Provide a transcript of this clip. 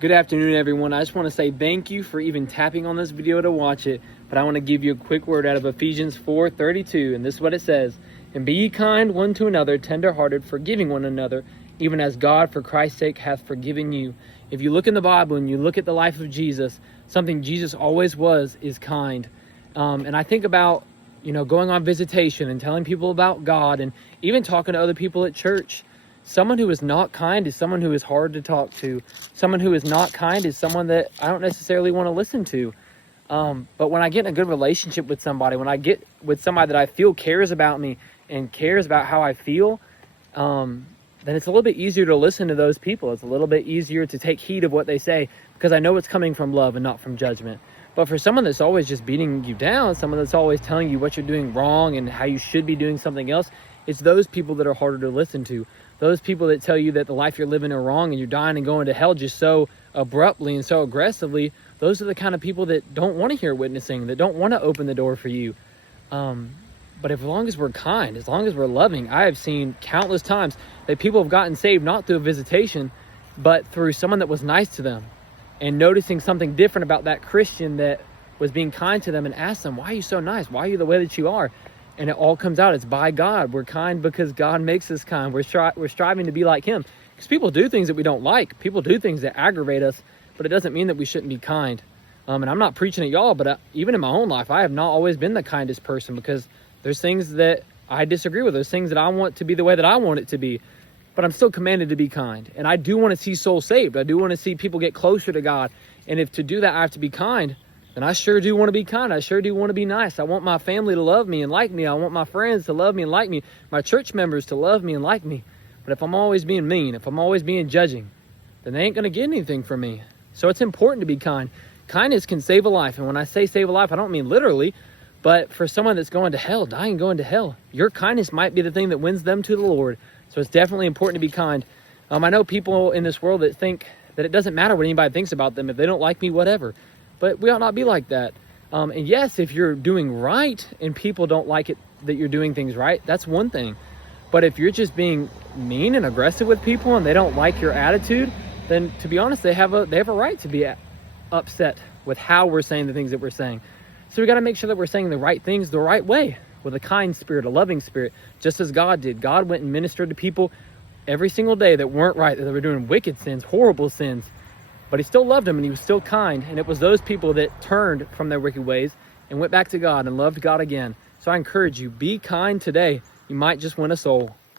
Good afternoon, everyone. I just want to say thank you for even tapping on this video to watch it, but I want to give you a quick word out of Ephesians 4:32, and this is what it says: "And be ye kind one to another, tender-hearted, forgiving one another, even as God for Christ's sake hath forgiven you." If you look in the Bible and you look at the life of Jesus, something Jesus always was is kind. And I think about, going on visitation and telling people about God and even talking to other people at church. Someone who is not kind is someone who is hard to talk to. Someone who is not kind is someone that I don't necessarily want to listen to. But when I get in a good relationship with somebody, when I get with somebody that I feel cares about me and cares about how I feel, then it's a little bit easier to listen to those people. It's a little bit easier to take heed of what they say because I know it's coming from love and not from judgment. But for someone that's always just beating you down, someone that's always telling you what you're doing wrong and how you should be doing something else, it's those people that are harder to listen to. Those people that tell you that the life you're living are wrong and you're dying and going to hell just so abruptly and so aggressively, those are the kind of people that don't want to hear witnessing, that don't want to open the door for you. But as long as we're kind, as long as we're loving, I have seen countless times that people have gotten saved not through a visitation, but through someone that was nice to them and noticing something different about that Christian that was being kind to them and asked them, "Why are you so nice? Why are you the way that you are?" And it all comes out. It's by God. We're kind because God makes us kind. We're striving to be like him. Because people do things that we don't like. People do things that aggravate us, but it doesn't mean that we shouldn't be kind. And I'm not preaching at y'all, but even in my own life, I have not always been the kindest person because there's things that I disagree with. There's things that I want to be the way that I want it to be. But I'm still commanded to be kind. And I do want to see souls saved. I do want to see people get closer to God. And if to do that I have to be kind, then I sure do want to be kind. I sure do want to be nice. I want my family to love me and like me. I want my friends to love me and like me. My church members to love me and like me. But if I'm always being mean, if I'm always being judging, then they ain't going to get anything from me. So it's important to be kind. Kindness can save a life. And when I say save a life, I don't mean literally. But for someone that's going to hell, dying going to hell, your kindness might be the thing that wins them to the Lord. So it's definitely important to be kind. I know people in this world that think that it doesn't matter what anybody thinks about them. If they don't like me, whatever. But we ought not be like that. And yes, if you're doing right and people don't like it that you're doing things right, that's one thing. But if you're just being mean and aggressive with people and they don't like your attitude, then to be honest, they have a right to be upset with how we're saying the things that we're saying. So we got to make sure that we're saying the right things the right way, with a kind spirit, a loving spirit, just as God did. God went and ministered to people every single day that weren't right, that were doing wicked sins, horrible sins. But he still loved them and he was still kind. And it was those people that turned from their wicked ways and went back to God and loved God again. So I encourage you, be kind today. You might just win a soul.